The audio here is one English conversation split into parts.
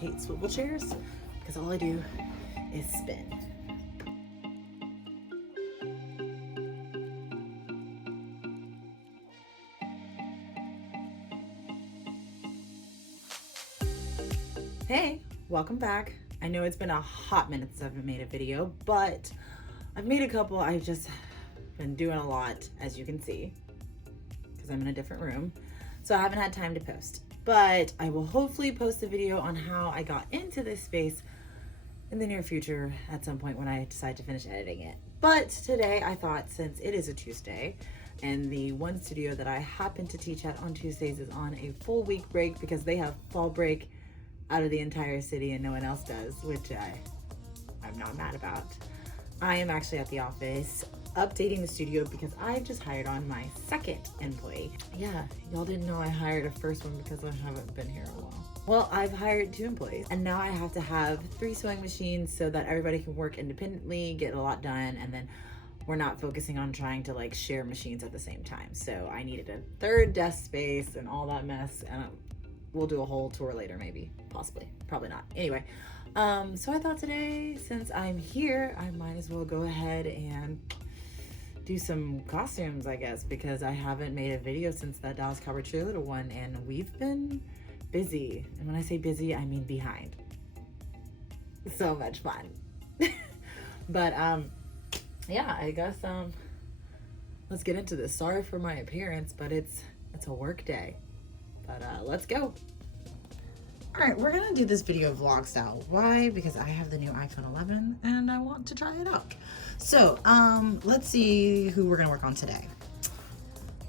Hate swivel chairs because all I do is spin. Hey, welcome back. I know it's been a hot minute since I've made a video, but I've made a couple. I've just been doing a lot, as you can see, because I'm in a different room. So I haven't had time to post, but I will hopefully post a video on how I got into this space in the near future at some point when I decide to finish editing it. But today I thought, since it is a Tuesday and the one studio that I happen to teach at on Tuesdays is on a full week break because they have fall break out of the entire city and no one else does, which I'm not mad about. I am actually at the office updating the studio because I've just hired on my second employee. Yeah, y'all didn't know I hired a first one because I haven't been here a while. Well, I've hired 2 employees and now I have to have 3 sewing machines so that everybody can work independently, get a lot done, and then we're not focusing on trying to like share machines at the same time. So I needed a 3rd desk space and all that mess, and we'll do a whole tour later, maybe, possibly, probably not. Anyway, so I thought today, since I'm here, I might as well go ahead and do some costumes, I guess, because I haven't made a video since that Dallas Cowboy cheerleader one, and we've been busy. And when I say busy, I mean behind. So much fun. But yeah, I guess let's get into this. Sorry for my appearance, but it's a work day. But let's go. All right, we're gonna do this video vlog style. Why? Because I have the new iPhone 11 and I want to try it out. So let's see who we're gonna work on today.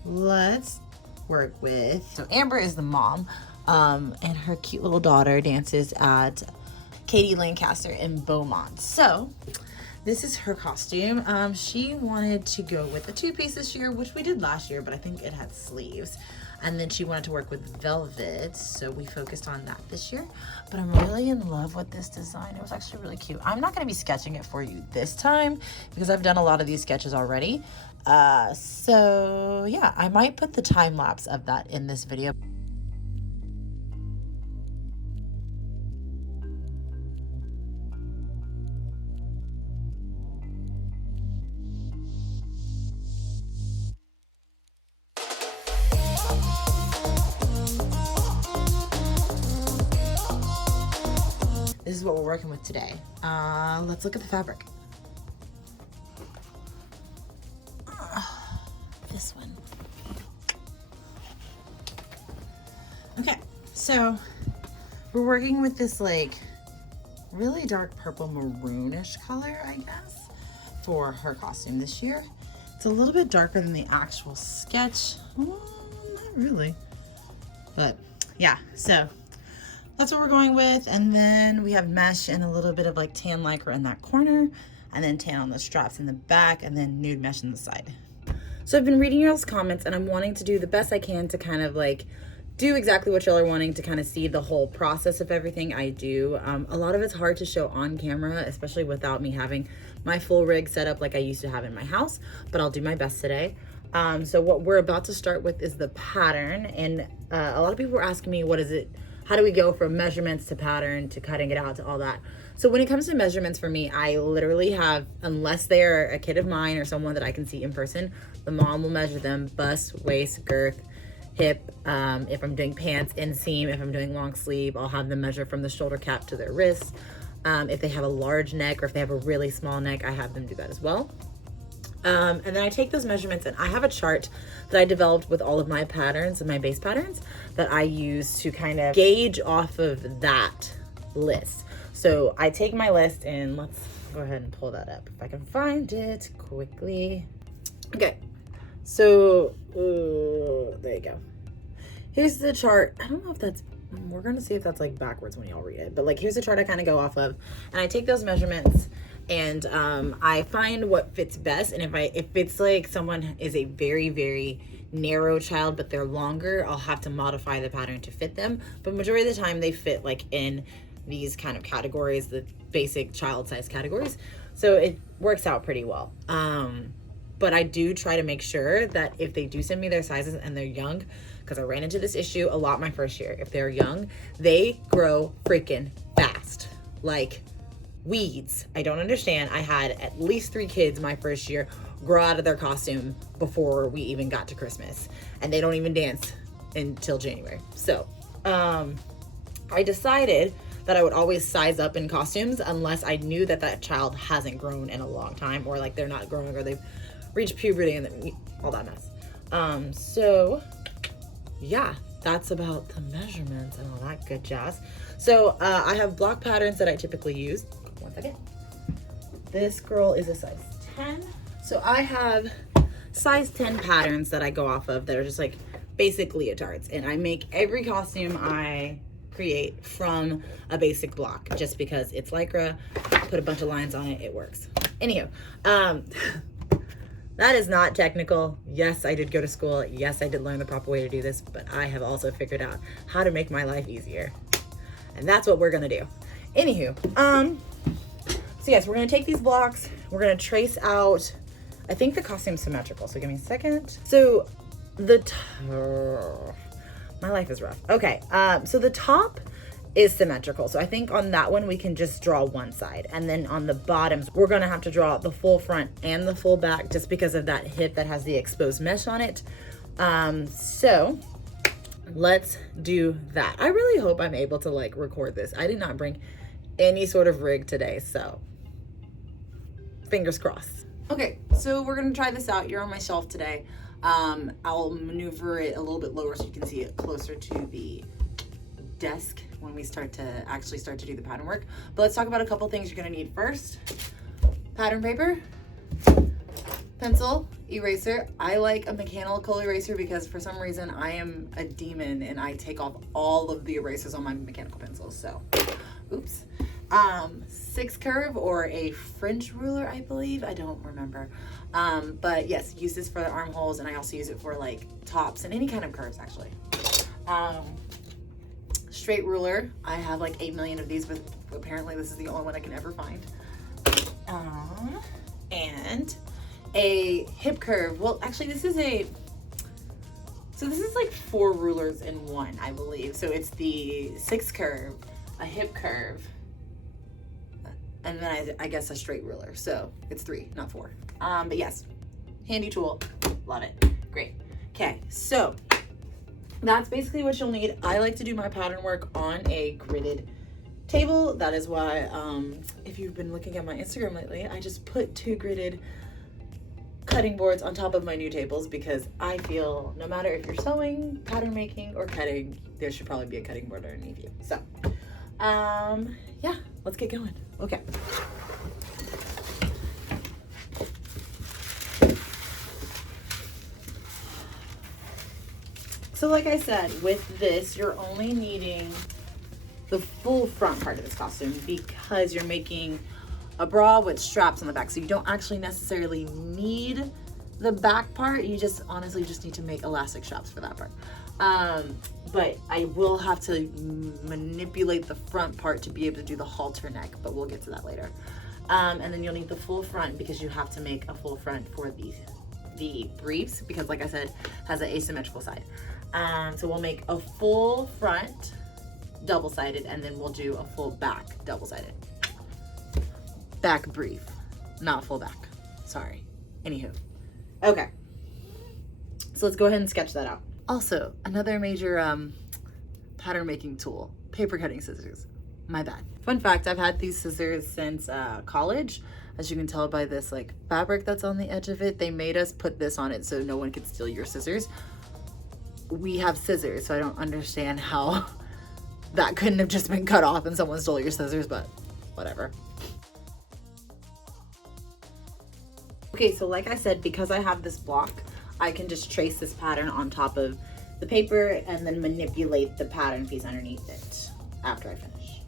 Let's work with, so Amber is the mom, and her cute little daughter dances at Katie Lancaster in Beaumont. So this is her costume. She wanted to go with a 2-piece this year, which we did last year, but I think it had sleeves. And then she wanted to work with velvet, so we focused on that this year. But I'm really in love with this design. It was actually really cute. I'm not gonna be sketching it for you this time because I've done a lot of these sketches already. So yeah, I might put the time lapse of that in this video. This is what we're working with today. Let's look at the fabric. This one. Okay, so we're working with this like really dark purple maroonish color, I guess, for her costume this year. It's a little bit darker than the actual sketch. Well, not really, but yeah, so that's what we're going with. And then we have mesh and a little bit of like tan lycra in that corner, and then tan on the straps in the back, and then nude mesh on the side. So I've been reading y'all's comments and I'm wanting to do the best I can to kind of like do exactly what y'all are wanting, to kind of see the whole process of everything I do. A lot of it's hard to show on camera, especially without me having my full rig set up like I used to have in my house, but I'll do my best today. So what we're about to start with is the pattern. And a lot of people were asking me, what is it? How do we go from measurements to pattern to cutting it out to all that? So when it comes to measurements for me, I literally have, unless they're a kid of mine or someone that I can see in person, the mom will measure them: bust, waist, girth, hip. If I'm doing pants, inseam. If I'm doing long sleeve, I'll have them measure from the shoulder cap to their wrist. If they have a large neck or if they have a really small neck, I have them do that as well. And then I take those measurements and I have a chart that I developed with all of my patterns and my base patterns that I use to kind of gauge off of that list. So I take my list and let's go ahead and pull that up if I can find it quickly. Okay, so there you go. Here's the chart. I don't know if that's, we're gonna see if that's like backwards when y'all read it, but like here's the chart I kind of go off of, and I take those measurements and I find what fits best. And if it's like someone is a very, very narrow child but they're longer, I'll have to modify the pattern to fit them. But majority of the time they fit like in these kind of categories, the basic child size categories, so it works out pretty well. But I do try to make sure that if they do send me their sizes and they're young, because because I ran into this issue a lot my first year. If they're young, they grow freaking fast, like weeds. I don't understand. I had at least 3 kids my first year grow out of their costume before we even got to Christmas, and they don't even dance until January. So I decided that I would always size up in costumes unless I knew that that child hasn't grown in a long time, or like they're not growing, or they've reached puberty and all that mess. So yeah, that's about the measurements and all that good jazz. So I have block patterns that I typically use. One second. This girl is a size 10. So I have size 10 patterns that I go off of that are just like basic leotards. And I make every costume I create from a basic block just because it's Lycra. Put a bunch of lines on it, it works. Anywho, that is not technical. Yes, I did go to school. Yes, I did learn the proper way to do this, but I have also figured out how to make my life easier. And that's what we're gonna do. Anywho, so yes, we're gonna take these blocks, we're gonna trace out, I think the costume's symmetrical, so give me a second. So my life is rough. Okay, so the top is symmetrical. So I think on that one, we can just draw one side. And then on the bottoms, we're gonna have to draw the full front and the full back just because of that hip that has the exposed mesh on it. So let's do that. I really hope I'm able to like record this. I did not bring any sort of rig today, so fingers crossed. Okay, so we're gonna try this out. You're on my shelf today. I'll maneuver it a little bit lower so you can see it closer to the desk when we start to do the pattern work. But let's talk about a couple things you're gonna need first. Pattern paper, pencil, eraser. I like a mechanical eraser because for some reason I am a demon and I take off all of the erasers on my mechanical pencils. So, oops. 6 curve or a French ruler, I believe. I don't remember. But yes, use this for the armholes, and I also use it for like tops and any kind of curves actually. Straight ruler. I have like 8 million of these, but apparently this is the only one I can ever find. And a hip curve. Well, actually this is like 4 rulers in one, I believe. So it's the 6 curve, a hip curve, and then I guess a straight ruler. So it's 3, not 4. But yes, handy tool, love it, great. Okay, so that's basically what you'll need. I like to do my pattern work on a gridded table. That is why, if you've been looking at my Instagram lately, I just put 2 gridded cutting boards on top of my new tables because I feel no matter if you're sewing, pattern making, or cutting, there should probably be a cutting board underneath you. So, yeah, let's get going. Okay. So like I said, with this, you're only needing the full front part of this costume because you're making a bra with straps on the back. So you don't actually necessarily need the back part. You just honestly just need to make elastic straps for that part. But I will have to manipulate the front part to be able to do the halter neck, but we'll get to that later. And then you'll need the full front because you have to make a full front for the briefs because like I said, has an asymmetrical side. So we'll make a full front double-sided and then we'll do a full back double-sided. Back brief, not full back, sorry. Anywho, okay. So let's go ahead and sketch that out. Also, another major pattern making tool, paper cutting scissors. My bad. Fun fact, I've had these scissors since college. As you can tell by this like fabric that's on the edge of it, they made us put this on it so no one could steal your scissors. We have scissors, so I don't understand how that couldn't have just been cut off and someone stole your scissors, but whatever. Okay, so like I said, because I have this block, I can just trace this pattern on top of the paper and then manipulate the pattern piece underneath it after I finish.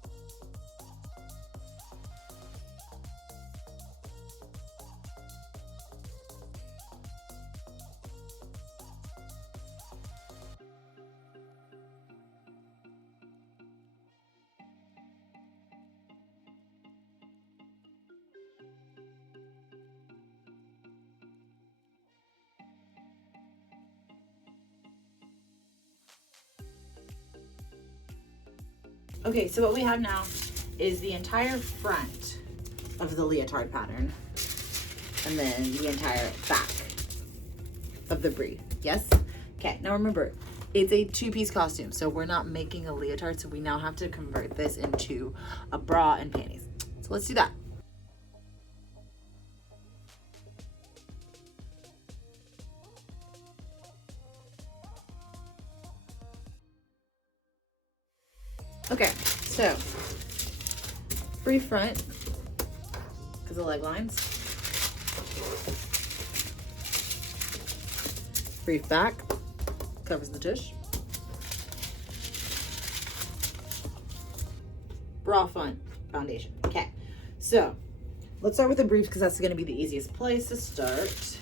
Okay, so what we have now is the entire front of the leotard pattern, and then the entire back of the brief. Yes? Okay, now remember, it's a two-piece costume, so we're not making a leotard, so we now have to convert this into a bra and panties. So let's do that. Okay, so free front because of leg lines, brief back covers the tush, bra front foundation. Okay, so let's start with the brief because that's going to be the easiest place to start.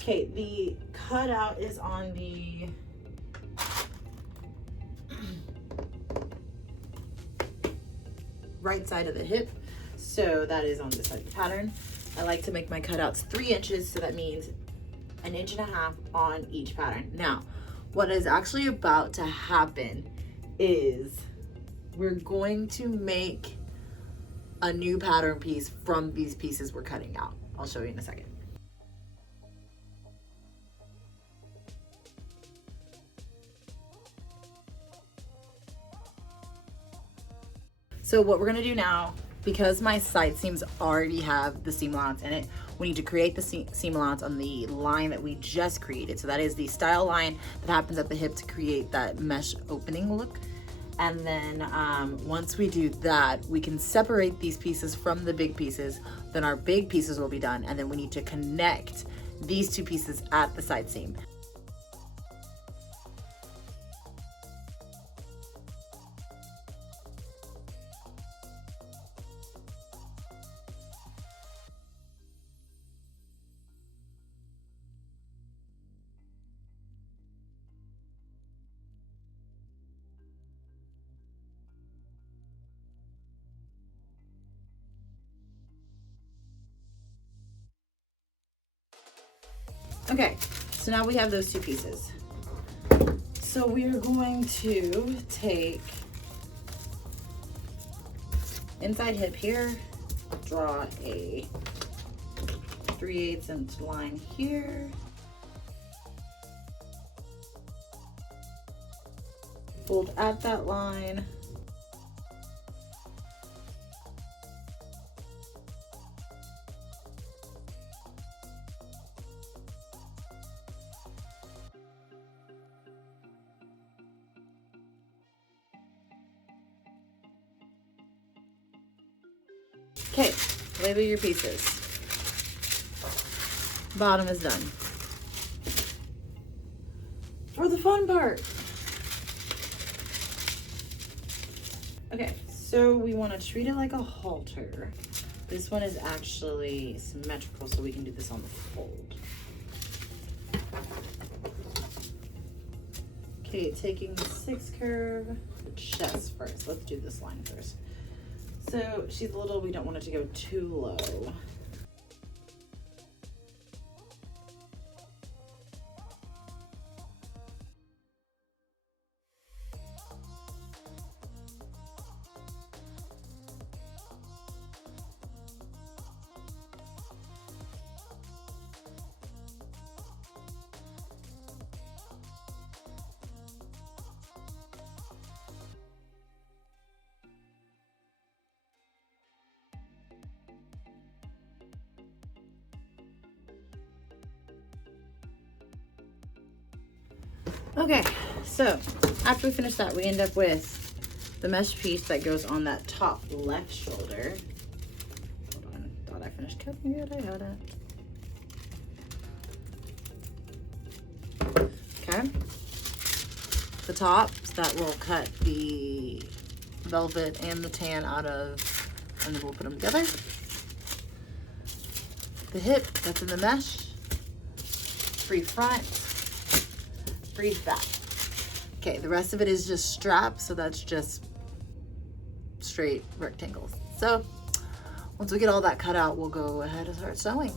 Okay, the cutout is on the right side of the hip, so that is on this side of the pattern. I like to make my cutouts 3 inches, so that means 1.5 inches on each pattern. Now, what is actually about to happen is we're going to make a new pattern piece from these pieces we're cutting out. I'll show you in a second. So what we're gonna do now, because my side seams already have the seam allowance in it, we need to create the seam allowance on the line that we just created. So that is the style line that happens at the hip to create that mesh opening look. And then once we do that, we can separate these pieces from the big pieces. Then our big pieces will be done. And then we need to connect these 2 pieces at the side seam. Okay, so now we have those 2 pieces. So we are going to take inside hip here, draw a 3/8 inch line here, fold at that line, okay, label your pieces. Bottom is done. For the fun part. Okay, so we want to treat it like a halter. This one is actually symmetrical, so we can do this on the fold. Okay, taking the 6 curve, the chest first. Let's do this line first. So she's little, we don't want it to go too low. Okay, so after we finish that, we end up with the mesh piece that goes on that top left shoulder. Hold on, thought I finished cutting it, I hadn't. Okay, the top, so that will cut the velvet and the tan out of, and then we'll put them together. The hip, that's in the mesh, free front, brief back. Okay, the rest of it is just straps, so that's just straight rectangles. So once we get all that cut out, we'll go ahead and start sewing.